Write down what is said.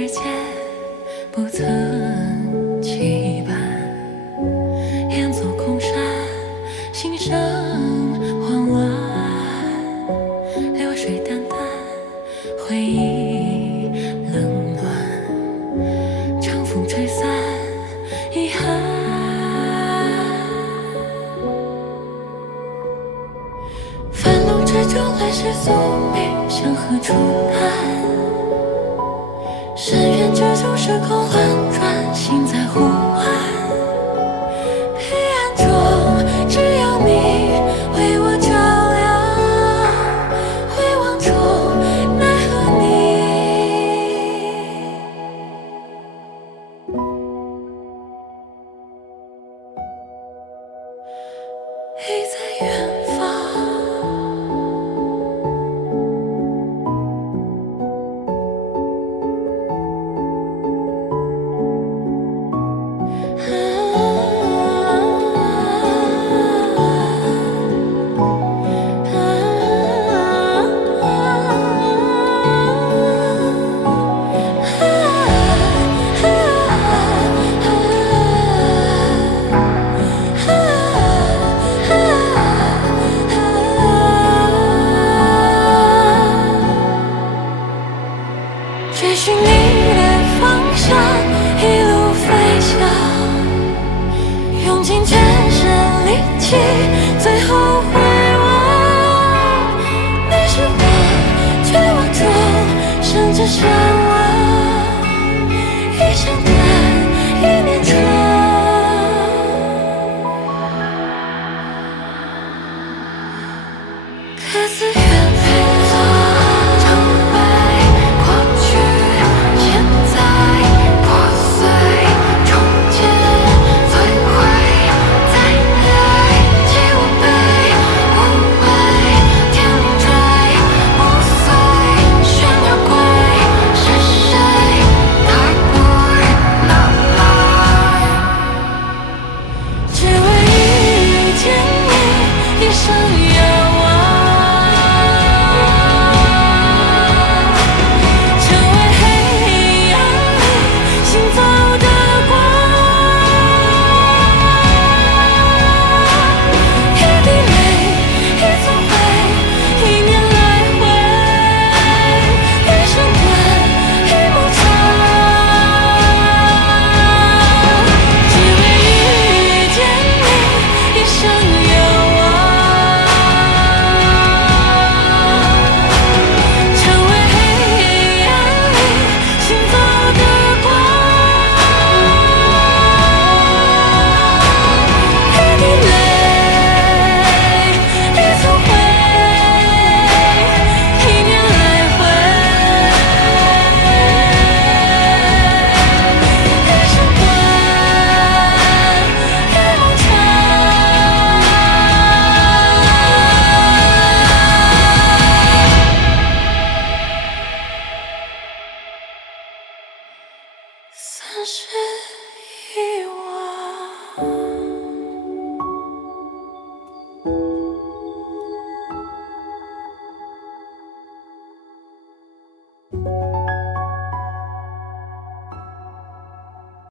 世界不曾期盼，远走空山，心生慌乱，流水淡淡，回忆冷暖，长风吹散遗憾。繁露之中，来时宿命向何处谈？深渊之中，时空轮转，心在呼唤。黑暗中，只有你为我照亮，回望中奈何你已在远方。追寻你的方向，一路飞翔，用尽全身力气，最后回望。你是我绝望中甚至向往，一生短，一念长。各自远飞走，成败过去，现在破碎重建，摧毁再来，借我悲无畏，天灵坠不碎，悬摇轨是谁带不拿来？只为遇见你，一生遥望。成为黑暗里行走的光，一滴泪，一次回，一念来回，一生短，一幕长。只为遇见你，一生遥望。成为黑暗里行走的光，一滴泪，一次回，一念来回，一生短，一幕长。算是遗忘。